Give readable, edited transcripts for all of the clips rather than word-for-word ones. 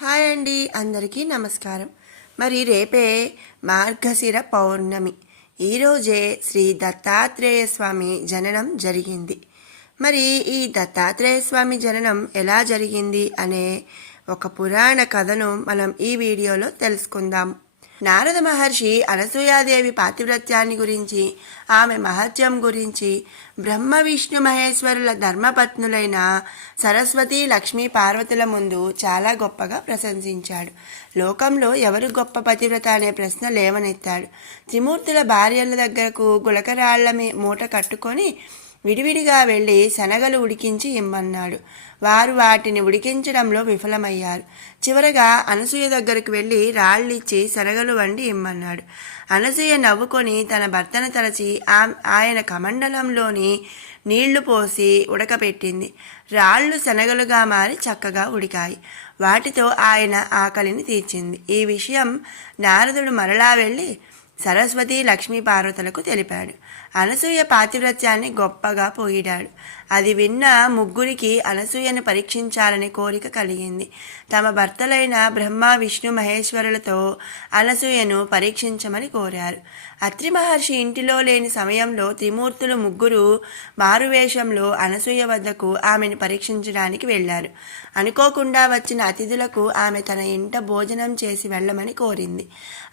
Hi అండి, అందరికీ నమస్కారం. మరి రేపే మార్గశిర పౌర్ణమి. ఈరోజే శ్రీ దత్తాత్రేయ స్వామి జననం జరిగింది. మరి ఈ దత్తాత్రేయ స్వామి జననం ఎలా జరిగింది అనే ఒక పురాణ కథను మనం ఈ వీడియోలో తెలుసుకుందాం. నారద మహర్షి అనసూయాదేవి పాతివ్రత్యాన్ని గురించి, ఆమె మహత్యం గురించి, బ్రహ్మ విష్ణు మహేశ్వరుల ధర్మపత్నులైన సరస్వతి లక్ష్మీ పార్వతుల ముందు చాలా గొప్పగా ప్రశంసించాడు. లోకంలో ఎవరు గొప్ప పతివ్రత అనే ప్రశ్న లేవనెత్తాడు. త్రిమూర్తుల భార్యల దగ్గరకు గులకరాళ్ల మూట కట్టుకొని విడివిడిగా వెళ్ళి శనగలు ఉడికించి ఇమ్మన్నాడు. వారు వాటిని ఉడికించడంలో విఫలమయ్యారు. చివరగా అనసూయ దగ్గరకు వెళ్ళి రాళ్ళిచ్చి శనగలు వండి ఇమ్మన్నాడు. అనసూయ నవ్వుకొని తన భర్తను తలచి ఆయన కమండలంలోని నీళ్లు పోసి ఉడకపెట్టింది. రాళ్ళు శనగలుగా మారి చక్కగా ఉడికాయి. వాటితో ఆయన ఆకలిని తీర్చింది. ఈ విషయం నారదుడు మరలా వెళ్ళి సరస్వతి లక్ష్మీ పార్వతులకు తెలిపాడు. అనసూయ పాతివ్రత్యాన్ని గొప్పగా పొగిడాడు. అది విన్న ముగ్గురికి అనసూయను పరీక్షించాలని కోరిక కలిగింది. తమ భర్తలైన బ్రహ్మ విష్ణు మహేశ్వరులతో అనసూయను పరీక్షించమని కోరారు. అత్రి మహర్షి ఇంటిలో లేని సమయంలో త్రిమూర్తులు ముగ్గురు మారువేషంలో అనసూయ వద్దకు ఆమెను పరీక్షించడానికి వెళ్లారు. అనుకోకుండా వచ్చిన అతిథులకు ఆమె తన ఇంట భోజనం చేసి వెళ్ళమని కోరింది.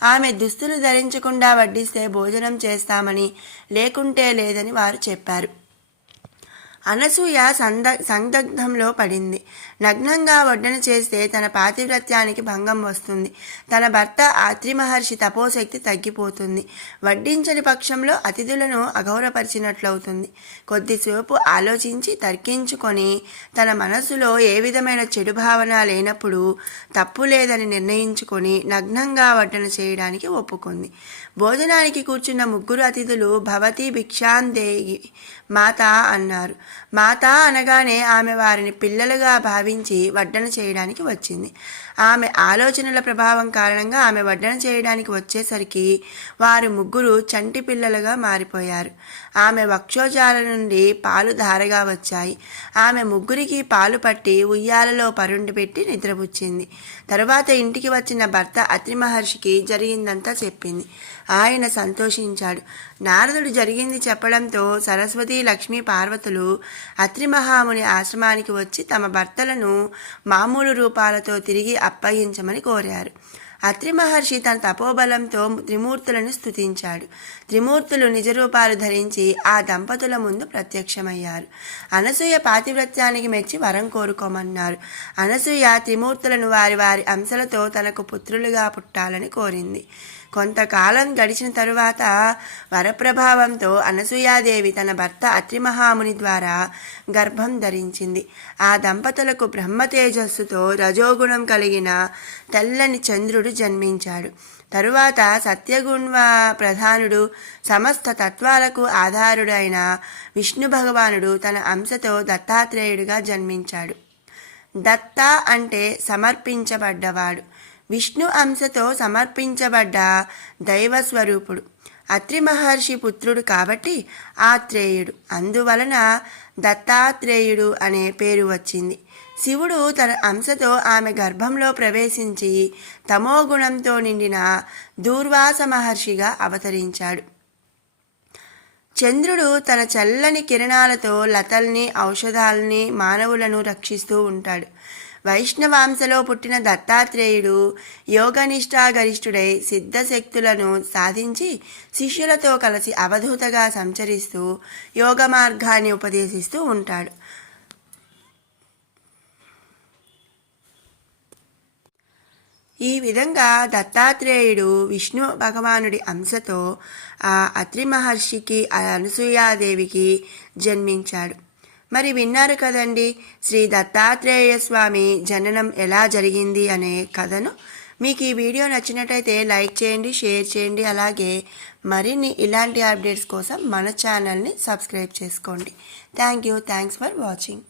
ఆమె దుస్తులు ధరించకుండా వడ్డిస్తే భోజనం చేస్తామని, లేకుంటే లేదని వారు చెప్పారు. అనసూయ సందగ్ధంలో పడింది. నగ్నంగా వడ్డన చేస్తే తన పాతివ్రత్యానికి భంగం వస్తుంది. తన భర్త అత్రి మహర్షి తపోశక్తి తగ్గిపోతుంది. వడ్డించని పక్షంలో అతిథులను అగౌరవపరిచినట్లవుతుంది. కొద్దిసేపు ఆలోచించి తర్కించుకొని తన మనసులో ఏ విధమైన చెడు భావన లేనప్పుడు తప్పు లేదని నిర్ణయించుకొని నగ్నంగా వడ్డన చేయడానికి ఒప్పుకుంది. భోజనానికి కూర్చున్న ముగ్గురు అతిథులు భవతి భిక్షాందేయి మాత అన్నారు. మాత అనగానే ఆమె వారిని పిల్లలుగా భావించి వడ్డన చేయడానికి వచ్చింది. ఆమె ఆలోచనల ప్రభావం కారణంగా ఆమె వడ్డన చేయడానికి వచ్చేసరికి వారు ముగ్గురు చంటి పిల్లలుగా మారిపోయారు. ఆమె వక్షోజాల నుండి పాలు ధారగా వచ్చాయి. ఆమె ముగ్గురికి పాలు పట్టి ఉయ్యాలలో పరుండి పెట్టి నిద్రపుచ్చింది. తరువాత ఇంటికి వచ్చిన భర్త అత్రి మహర్షికి జరిగిందంతా చెప్పింది. ఆయన సంతోషించాడు. నారదుడు జరిగింది చెప్పడంతో సరస్వతి లక్ష్మీ పార్వతులు అత్రి మహాముని ఆశ్రమానికి వచ్చి తమ భర్తలను మామూలు రూపాలతో తిరిగి అప్పగించమని కోరారు. అత్రి మహర్షి తన తపోబలంతో త్రిమూర్తులను స్తుతించాడు. త్రిమూర్తులు నిజరూపాలు ధరించి ఆ దంపతుల ముందు ప్రత్యక్షమయ్యారు. అనసూయ పాతివ్రత్యానికి మెచ్చి వరం కోరుకోమన్నారు. అనసూయ త్రిమూర్తులను వారి వారి అంశలతో తనకు పుత్రులుగా పుట్టాలని కోరింది. కొంతకాలం గడిచిన తరువాత వరప్రభావంతో అనసూయాదేవి తన భర్త అత్రి మహాముని ద్వారా గర్భం ధరించింది. ఆ దంపతులకు బ్రహ్మ తేజస్సుతో రజోగుణం కలిగిన తెల్లని చంద్రుడు జన్మించాడు. తరువాత సత్యగుణ్వ ప్రధానుడు, సమస్త తత్వాలకు ఆధారుడైన విష్ణు భగవానుడు తన అంశతో దత్తాత్రేయుడిగా జన్మించాడు. దత్త అంటే సమర్పించబడ్డవాడు. విష్ణు అంశతో సమర్పించబడ్డ దైవస్వరూపుడు. అత్రి మహర్షి పుత్రుడు కాబట్టి ఆత్రేయుడు. అందువలన దత్తాత్రేయుడు అనే పేరు వచ్చింది. శివుడు తన అంశతో ఆమె గర్భంలో ప్రవేశించి తమోగుణంతో నిండిన దూర్వాస మహర్షిగా అవతరించాడు. చంద్రుడు తన చల్లని కిరణాలతో లతల్ని, ఔషధాలని, మానవులను రక్షిస్తూ ఉంటాడు. వైష్ణవాంశలో పుట్టిన దత్తాత్రేయుడు యోగనిష్టాగరిష్ఠుడై సిద్ధశక్తులను సాధించి శిష్యులతో కలిసి అవధూతగా సంచరిస్తూ యోగ మార్గాన్ని ఉపదేశిస్తూ ఉంటాడు. ఈ విధంగా దత్తాత్రేయుడు విష్ణు భగవానుడి అంశతో ఆ అత్రి మహర్షికి, అనసూయాదేవికి జన్మించాడు. మరి విన్నారు కదండి, శ్రీ దత్తాత్రేయ స్వామి జననం ఎలా జరిగింది అనే కథను. మీకు ఈ వీడియో నచ్చినట్టయితే లైక్ చేయండి, షేర్ చేయండి. అలాగే మరిన్ని ఇలాంటి అప్డేట్స్ కోసం మన ఛానల్ని సబ్స్క్రైబ్ చేసుకోండి. Thanks for watching.